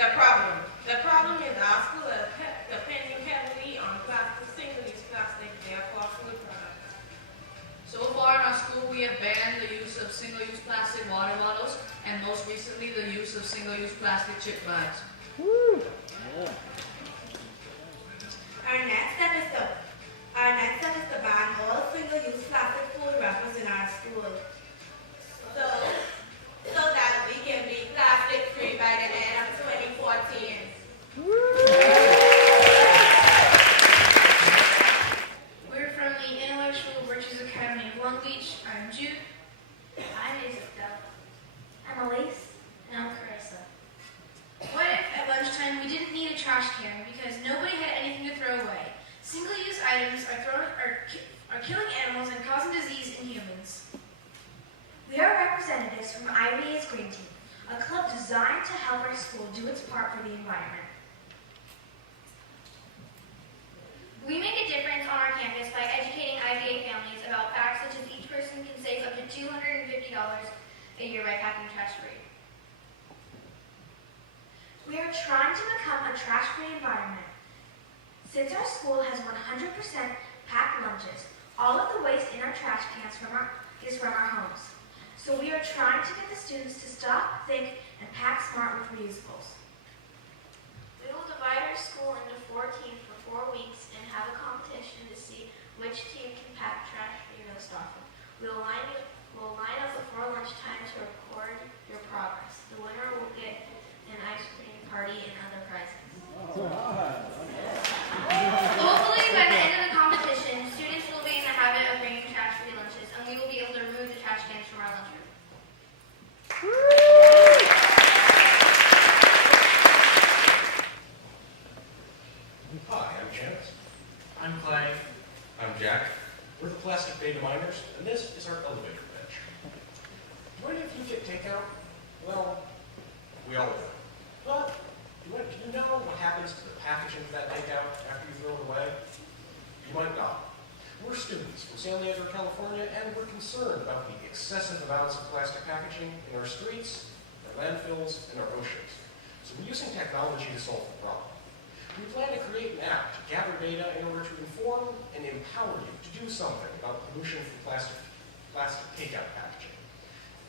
The problem is our school is depending heavily on plastic, single-use plastic, therefore food products. So far in our school, we have banned the use of single-use plastic water bottles, and most recently, the use of single-use plastic chip bags. Woo. Yeah. Our next step is to ban all single-use plastic food wrappers in our schools. So that we can be plastic free by the end of 2014. We're from the Intellectual Virtues Academy of Long Beach. I'm Jude. I'm Isabel. I'm Elise. And I'm Carissa. What if at lunchtime we didn't need a trash can because nobody had anything to throw away? Single-use items are killing animals and causing disease in humans. We are representatives from IVA's Green Team, a club designed to help our school do its part for the environment. We make a difference on our campus by educating IVA families about facts such as each person can save up to $250 a year by packing trash-free. We are trying to become a trash-free environment. Since our school has 100% packed lunches, all of the waste in our trash cans is from our homes. So we are trying to get the students to stop, think, and pack smart with reusables. We will divide our school into 4 teams for 4 weeks and have a competition to see which team can pack trash-free most often. We'll line up before lunchtime to record your progress. The winner will get an ice cream party and other prizes. Hopefully, by the end of the competition, students will be in the habit of bringing trash-free lunches, and we will be able to remove the trash cans from our lunchroom. Hi, I'm Chance. I'm Clay. I'm Jack. We're the plastic data miners, and this is our elevator pitch. Do any of you get takeout? Well, we all do. But do you know what happens to the packaging for that takeout after you throw it away? You might not. We're students from San Leandro, California, and we're concerned about the excessive amounts of plastic packaging in our streets, our landfills, and our oceans. So we're using technology to solve the problem. We plan to create an app to gather data in order to inform and empower you to do something about pollution from plastic takeout packaging.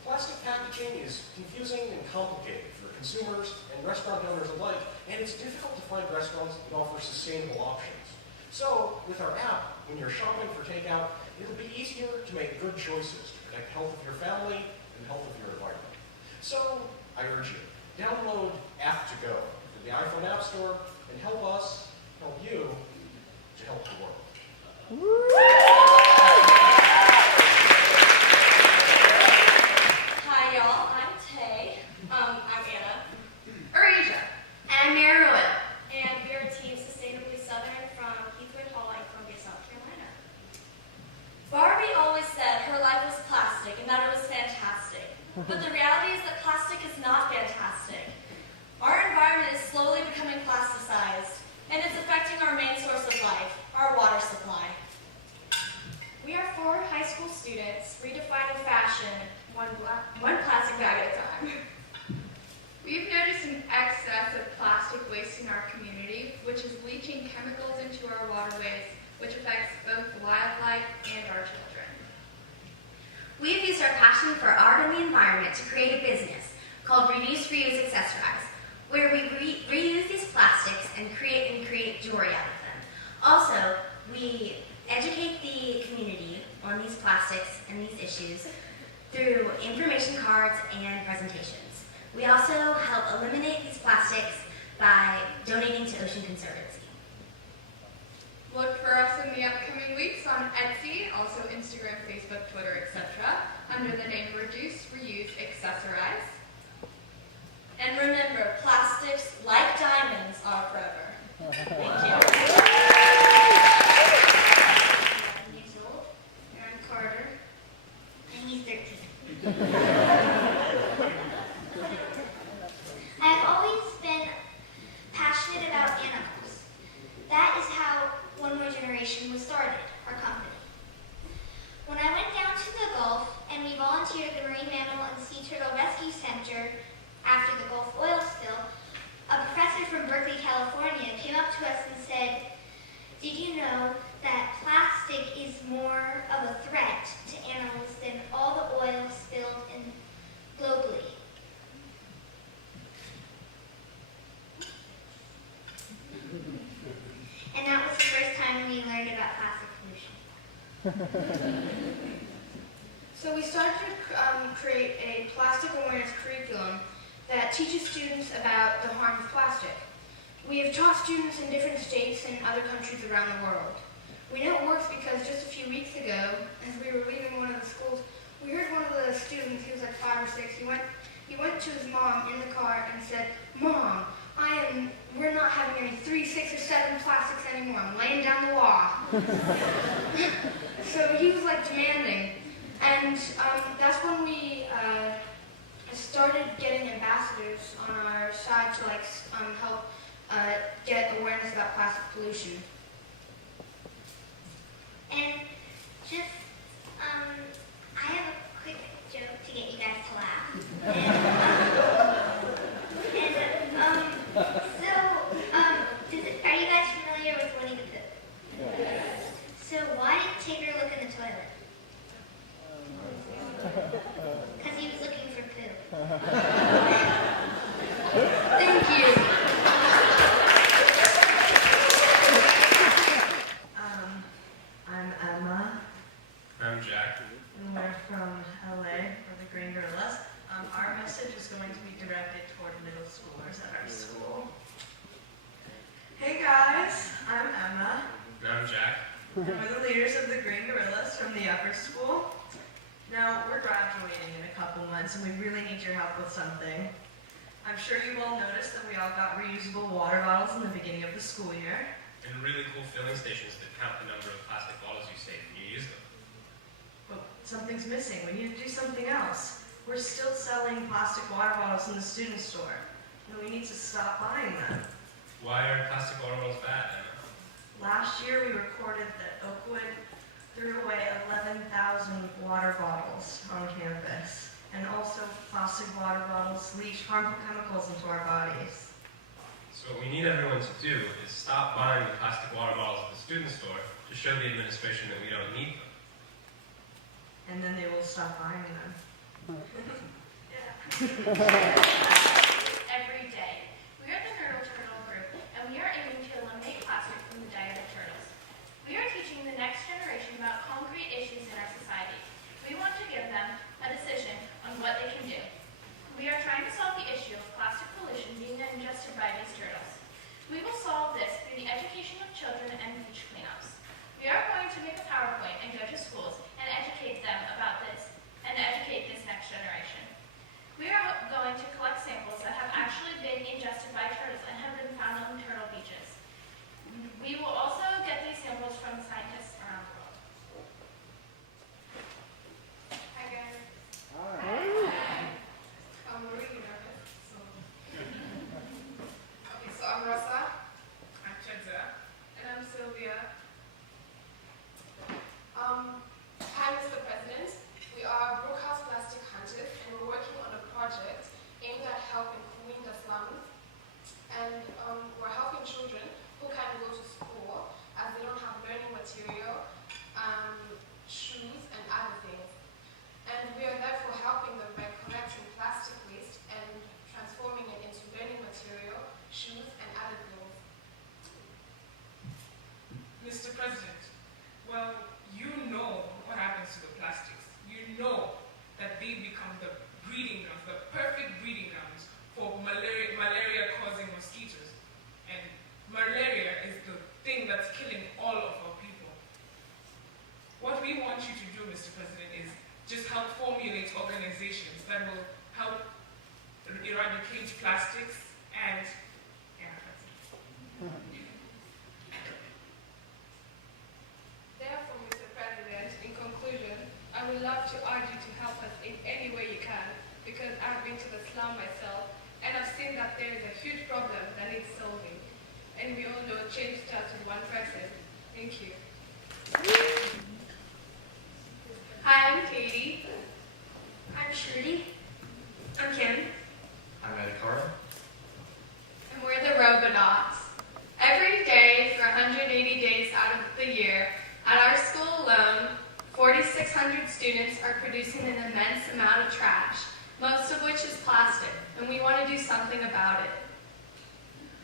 Plastic packaging is confusing and complicated for consumers and restaurant owners alike, and it's difficult to find restaurants that offer sustainable options. So, with our app, when you're shopping for takeout, it'll be easier to make good choices to protect the health of your family and the health of your environment. So, I urge you, download App2Go from the iPhone App Store and help us help you to help the world. Hi y'all, I'm Tay. I'm Anna. Asia. And I'm Mary Royal. And we're Team Sustainably Southern from Heathwood Hall in Columbia, South Carolina. Barbie always said her life was plastic and that it was fantastic. But the reality is that plastic is not fantastic. Our environment is slowly becoming plasticized, and it's affecting our main source of life, our water supply. We are 4 high school students redefining fashion one plastic bag at a time. We've noticed an excess of plastic waste in our community, which is leaching chemicals into our waterways, which affects both wildlife and our children. We have used our passion for art and the environment to create a business called Reduce, Reuse, Accessorize, where we reuse these plastics and create jewelry out of them. Also, we educate the community on these plastics and these issues through information cards and presentations. We also help eliminate these plastics by donating to Ocean Conservancy. Look for us in the upcoming weeks on Etsy, also Instagram, Facebook, Twitter, etc., under the name Reduce, Reuse, Accessorize. And remember, plastics, like diamonds, are forever. Thank you. 11 years old. Aaron Carter. And he's 13. I've always been passionate about animals. That is how One More Generation was started, our company. When I went down to the Gulf and we volunteered at the Marine Mammal and Sea Turtle Rescue Center after the Gulf oil spill, So we started to create a plastic awareness curriculum that teaches students about the harm of plastic. We have taught students in different states and other countries around the world. We know it works because just a few weeks ago, as we were leaving one of the schools, we heard one of the students, he was like 5 or 6, he went to his mom in the car and said, "Mom, we're not having any 3, 6, or 7 plastics anymore. I'm laying down the law." So he was like demanding. And that's when we started getting ambassadors on our side to like help get awareness about plastic pollution. And just, I have a quick joke to get you guys to laugh. Are you guys familiar with Winnie the Pooh? So why did Tigger look in the toilet? Because he was looking for poo. Thank you. I'm Emma, I'm Jack. and we're from LA, we're the Green Gorillas. Our message is going to be directed toward middle schoolers at our school. Hey guys, I'm Emma, I'm Jack. and we're the leaders of the Green Gorillas from the upper school. Now, we're graduating in a couple months, and we really need your help with something. I'm sure you've all noticed that we all got reusable water bottles in the beginning of the school year. And really cool filling stations that count the number of plastic bottles you save when you use them. But something's missing. We need to do something else. We're still selling plastic water bottles in the student store, and we need to stop buying them. Why are plastic water bottles bad, Emma? Last year, we recorded that Oakwood threw away 11,000 water bottles on campus, and also plastic water bottles leach harmful chemicals into our bodies. So what we need everyone to do is stop buying the plastic water bottles at the student store to show the administration that we don't need them. And then they will stop buying them. Every day. We are the Nerdle Turtle group, and we are aiming to eliminate plastic from the diet of turtles. We are teaching the next generation about concrete issues in our society. We want to give them a decision on what they can do. We are trying to solve the issue of plastic pollution being ingested by these turtles. We will solve this through the education of children and beach cleanups. We are going to make a PowerPoint and go to schools and educate them about this, and educate this next generation. We are going to collect samples that have actually been ingested by turtles and have been found on turtle beaches. We will also get these samples from scientists around the world. Hi guys. We're really nervous, so. Okay, so I'm Rosa. I'm Chedza. And I'm Sylvia. Hi, Mr. President. We are Brookhouse Plastic Hunters, and we're working on a project aimed at helping clean the slums. And we're helping children who can't go to school as they don't have learning material, shoes, and other things. And we are therefore helping them by collecting plastic waste and transforming it into learning material, shoes, and other things. Mr. President, well, you know what happens to the plastics. You know that they become the breeding grounds, the perfect breeding grounds for malaria-causing mosquitoes. And malaria is the thing that's killing all of our people. What we want you to do, Mr. President, is just help formulate organizations that will help eradicate plastics and, yeah, that's it. Therefore, Mr. President, in conclusion, I would love to urge you to help us in any way you can, because I've been to the slum myself, and I've seen that there is a huge problem that needs solving. And we all know change starts with one person. Thank you. Hi, I'm Katie. I'm Shruti. I'm Kim. I'm Eddie Carl. And we're the Robonauts. Every day for 180 days out of the year, at our school alone, 4,600 students are producing an immense amount of trash, most of which is plastic, and we want to do something about it.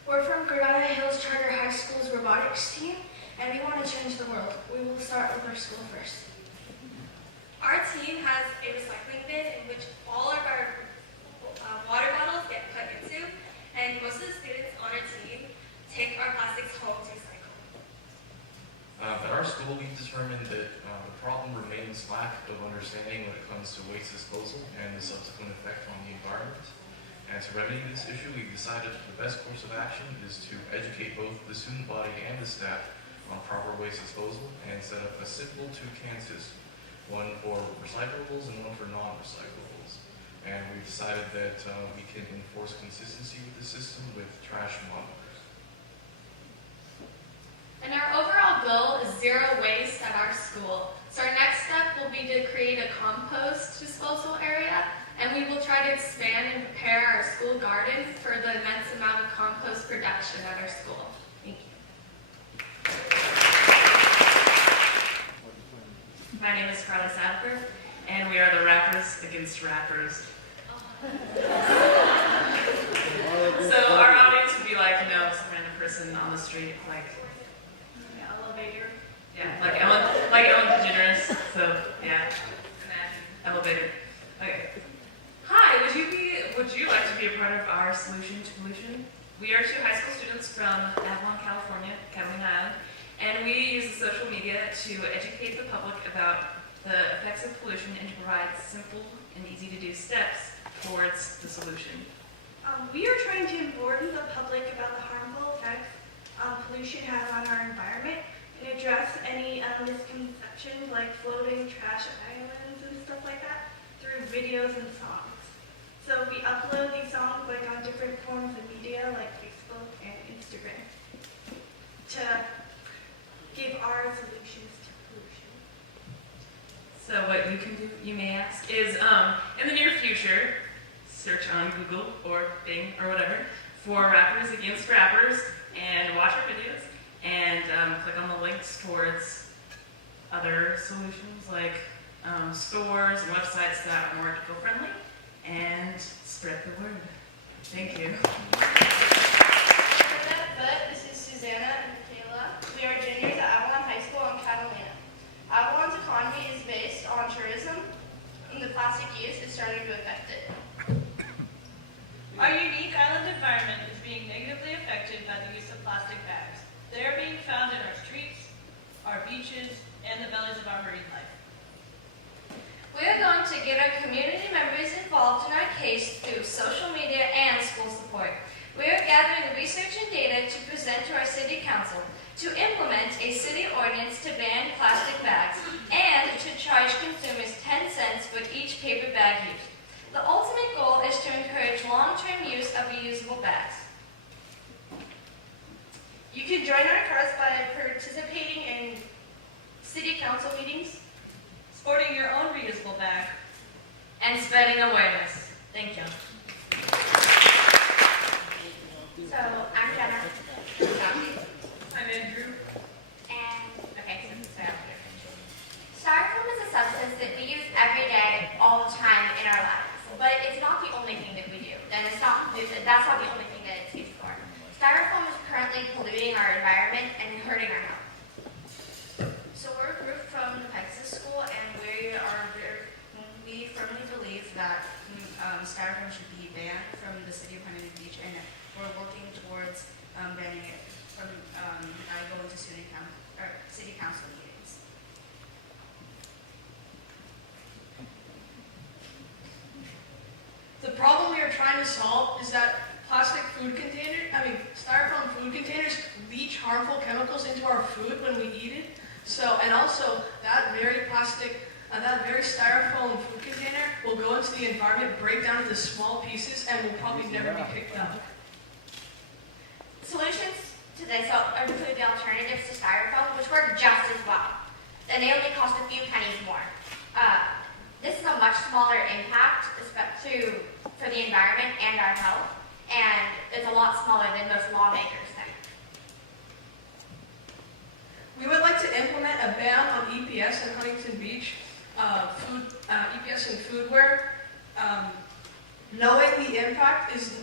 We're from Granada Hills Charter High School's robotics team, and we want to change the world. We will start with our school first. Our team has a recycling bin in which all of our water bottles get put into, and most of the students on our team take our plastics home to recycle. At our school, we've determined that the problem remains lack of understanding when it comes to waste disposal and the subsequent effect on the environment. And to remedy this issue, we've decided that the best course of action is to educate both the student body and the staff on proper waste disposal and set up a simple two-can system, one for recyclables and one for non-recyclables. And we've decided that we can enforce consistency with the system with trash monitors. And our overall goal is zero waste at our school. So our next step will be to create a compost disposal area, and we will try to expand and prepare our school garden for the immense amount of compost production at our school. Thank you. My name is Carla Sadler, and we are the Rappers Against Rappers. So our audience would be like, you know, some random person on the street, like, Elevator. yeah, like Ellen DeGeneres. So yeah, elevator. Okay. Hi, would you like to be a part of our solution to pollution? We are two high school students from Avalon, California, Catalina Island, and we use the social media to educate the public about the effects of pollution and to provide simple and easy to do steps towards the solution. We are trying to inform the public about the harmful effects pollution has on our environment and address any misconceptions like floating trash islands and stuff like that through videos and songs. So we upload these songs like on different forms of media like Facebook and Instagram to give our solutions to pollution. So what you can do, you may ask, is in the near future, search on Google or Bing or whatever for Rappers Against Rappers and watch our videos and click on the links towards other solutions like stores and websites that are more eco-friendly and spread the word. Thank you. This is Susanna and Michaela. We are juniors at Avalon High School in Catalina. Avalon's economy is based on tourism, and the plastic use is starting to affect it. Our unique island environment is being negatively affected by the use of plastic bags. They are being found in our streets, our beaches, and the bellies of our marine life. We are going to get our community members involved in our case through social media and school support. We are gathering research and data to present to our city council to implement a city ordinance to ban plastic bags and to charge consumers 10 cents for each paper bag used. The ultimate goal is to encourage long-term use of reusable bags. You can join our cause by participating in city council meetings, sporting your own reusable bag, and spreading awareness. Thank you. So, I'm Jenna. I'm Andrew. And, okay, so Styrofoam is a substance that we use every day, all the time in our lives. But it's not the only thing that we do. And that's not the only thing that it's used for. Styrofoam is currently polluting our environment and hurting our health. So we're a group from the Pegasus School, and we firmly believe that styrofoam should be banned from the city of Huntington Beach, and we're working towards banning it from going to city council meetings. The problem we are trying to solve is that styrofoam food containers leach harmful chemicals into our food when we eat it. So, and also that very styrofoam food container will go into the environment, break down into small pieces, and will probably never be picked up. Solutions to this include the alternatives to styrofoam, which work just as well. And they only cost a few pennies more. This is a much smaller impact for the environment and our health, and it's a lot smaller than most lawmakers think. We would like to implement a ban on EPS in Huntington Beach, EPS in foodware. Knowing the impact is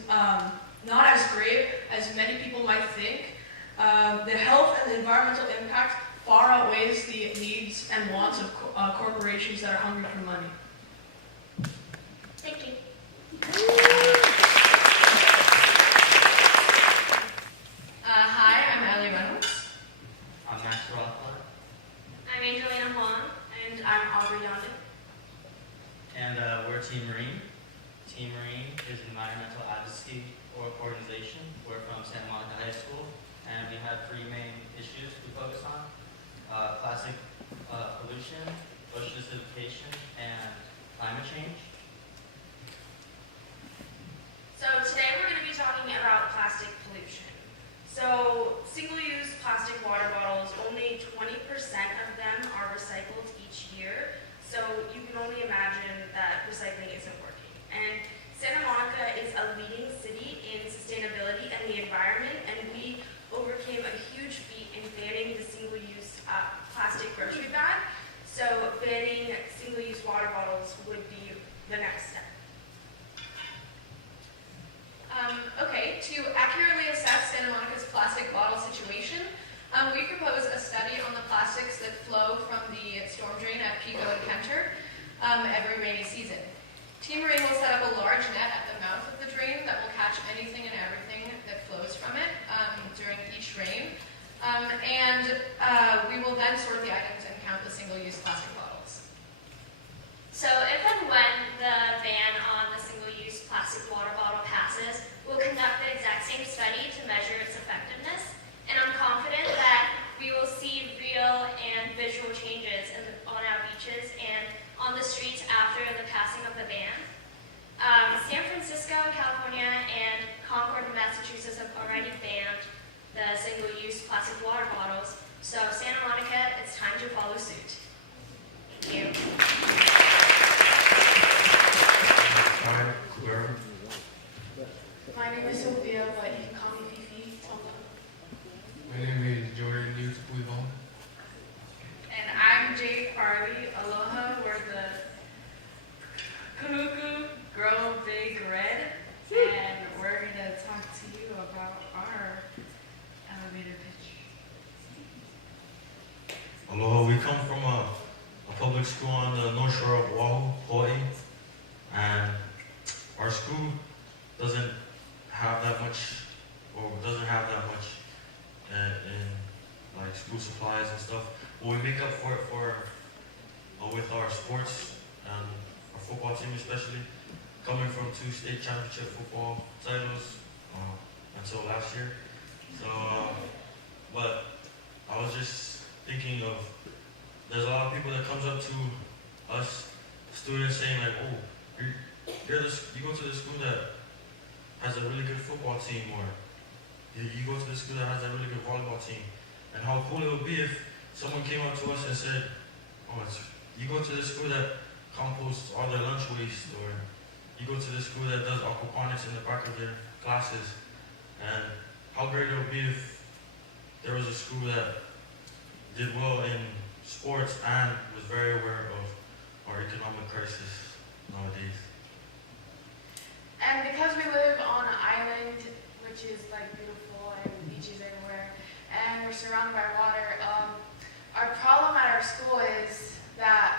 not as great as many people might think, The health and environmental impact far outweighs the needs and wants of corporations that are hungry for money. Thank you. Hi, I'm Ellie Reynolds. I'm Max Rothbard. I'm Angelina Huang. And I'm Aubrey Yonder. And we're Team Marine. Team Marine is an environmental advocacy organization. We're from Santa Monica High School, and we have three main issues we focus on: plastic pollution, ocean acidification, and climate change. So today we're going to be talking about plastic pollution. So single-use plastic water bottles, only 20% of them are recycled each year. So you can only imagine that recycling isn't working. And Santa Monica is a leading city in sustainability and the environment, and we overcame a huge feat in banning the single-use plastic grocery bag. So banning single-use water bottles would be the next step. Okay, to accurately assess Santa Monica's plastic bottle situation, we propose a study on the plastics that flow from the storm drain at Pico and Kenter every rainy season. Team Marine will set up a large net at the mouth of the drain that will catch anything and everything that flows from it during each rain. We will then sort the items and count the single-use plastic bottles. So if and when the ban on the single-use plastic water bottle passes, we'll conduct the exact same study to measure its effectiveness. And I'm confident that we will see real and visual changes on our beaches and on the streets after the passing of the ban. San Francisco, California, and Concord, Massachusetts have already banned the single-use plastic water bottles. So Santa Monica, it's time to follow suit. Thank you. Hi, Claire. My name is Sophia, but you can call me Fifi. My name is Jordan News Puivon. And I'm Jade Farley. Aloha, we're the Kahuku Grow Big Red, and we're going to talk to you about our elevator pitch. Aloha, we come from a public school on the North Shore of Oahu, Hawaii, and our school doesn't have that much in like school supplies and stuff. But we make up for it with our sports and our football team, especially coming from 2 state championship football titles until last year. So, but I was just thinking of, there's a lot of people that comes up to us students saying like, oh, you go to the school that has a really good football team, or you go to the school that has a really good volleyball team. And how cool it would be if someone came up to us and said, oh, you go to the school that composts all their lunch waste, or you go to the school that does aquaponics in the back of their classes. And how great it would be if there was a school that did well in sports and was very aware of our economic crisis nowadays. And because we live on an island, which is like beautiful and beaches everywhere, and we're surrounded by water, our problem at our school is that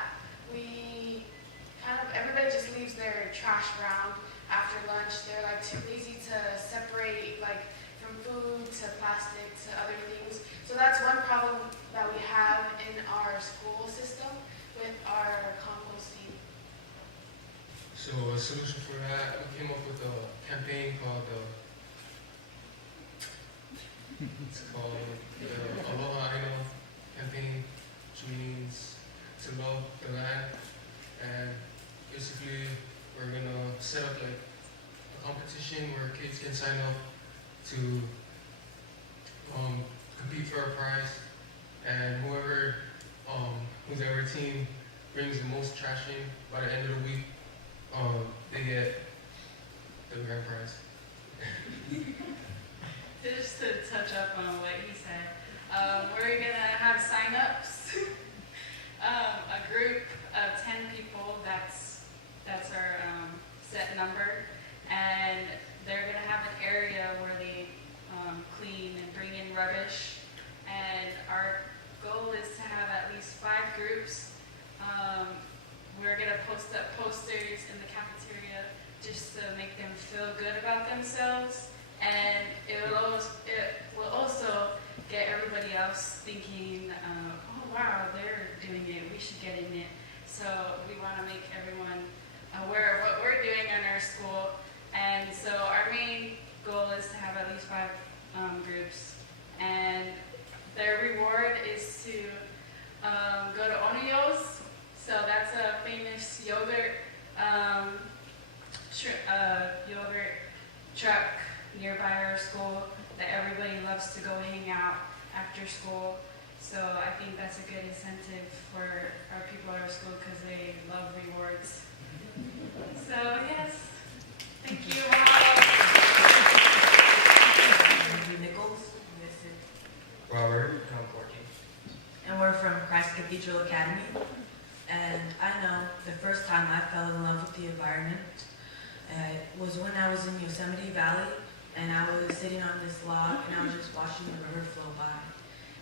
everybody just leaves their trash around after lunch. They're like too lazy to separate like from food to plastic to other things. So that's one problem that we have in our school system with our composting. So a solution for that, we came up with a campaign called the Aloha Aina campaign, which means to love the land. And basically, we're gonna set up like a competition where kids can sign up to compete for a prize, and whoever team brings the most trash in by the end of the week, they get the grand prize. Just to touch up on what he said, we're going to have sign-ups, a group of 10 people, that's our set number, and they're going to have an area where they clean and bring in garbage. And our goal is to have at least 5 groups. We're going to post up posters in the cafeteria just to make them feel good about themselves. And it will also get everybody else thinking, oh wow, they're doing it, we should get in it. So we want to make everyone aware of what we're doing in our school. And so our main goal is to have at least 5 groups. And their reward is to go to Onio's. So that's a famous yogurt yogurt truck nearby our school that everybody loves to go hang out after school. So I think that's a good incentive for our people at our school because they love rewards. So yes, thank you all. Nichols. Robert, I'm 14. And we're from Christ Cathedral Academy. And I know the first time I fell in love with the environment was when I was in Yosemite Valley, and I was sitting on this log and I was just watching the river flow by.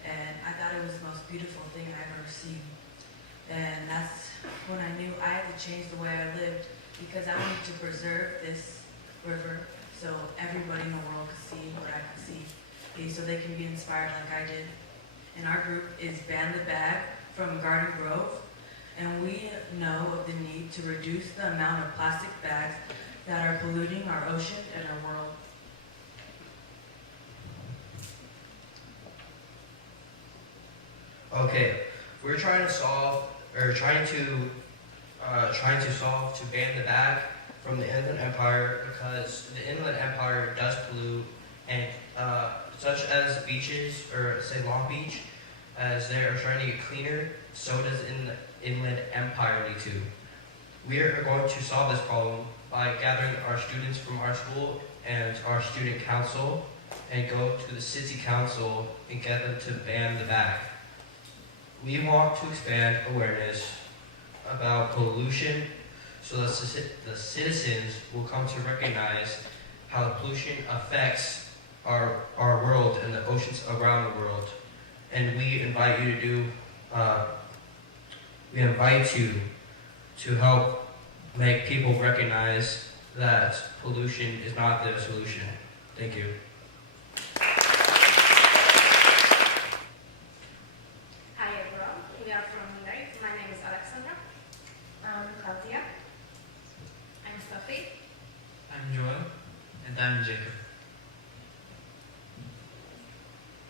And I thought it was the most beautiful thing I've ever seen. And that's when I knew I had to change the way I lived, because I wanted to preserve this river so everybody in the world could see what I could see, so they can be inspired like I did. And our group is Ban the Bag from Garden Grove, and we know of the need to reduce the amount of plastic bags that are polluting our ocean and our world. Okay, we're trying to ban the bag from the Inland Empire, because the Inland Empire does pollute, and such as beaches, or say Long Beach, as they are trying to get cleaner, so does the Inland Empire need to. We are going to solve this problem by gathering our students from our school and our student council and go to the city council and get them to ban the bag. We want to expand awareness about pollution so that the citizens will come to recognize how pollution affects our world and the oceans around the world. And we invite you to help make people recognize that pollution is not the solution. Thank you. Hi everyone, we are from Hungary. My name is Alexandra. I'm Claudia. I'm Sophie. I'm Joel. And I'm Jacob.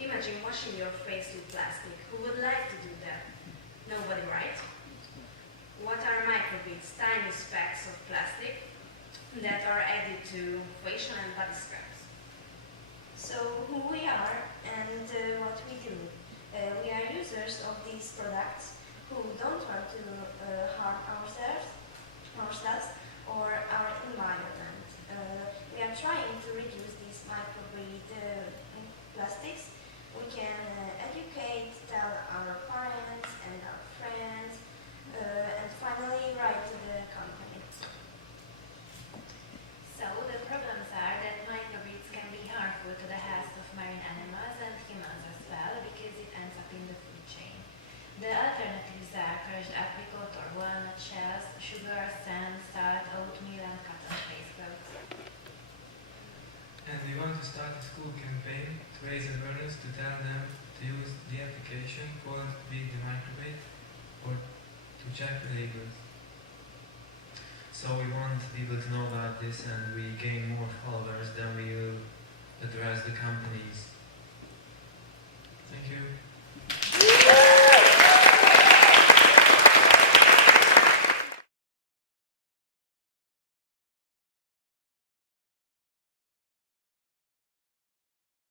Imagine washing your face with plastic. Who would like to do that? Nobody, right? What are microbeads, tiny specks of plastic that are added to facial and body scrubs? So who we are and what we do. We are users of these products who don't want to harm ourselves or our environment. We are trying to reduce these microbead plastics. We can educate, tell our parents and our friends, and finally write to the company. So the problems are that microbeads can be harmful to the health of marine animals and humans as well, because it ends up in the food chain. The alternatives are crushed apricot or walnut shells, sugar, sand, salt, oatmeal, and cotton face clothes. And we want to start a school campaign to raise awareness, to tell them to use the application called Beat the Microbead, or to check the labels. So we want people to know about this, and we gain more followers, then we will address the companies. Thank you.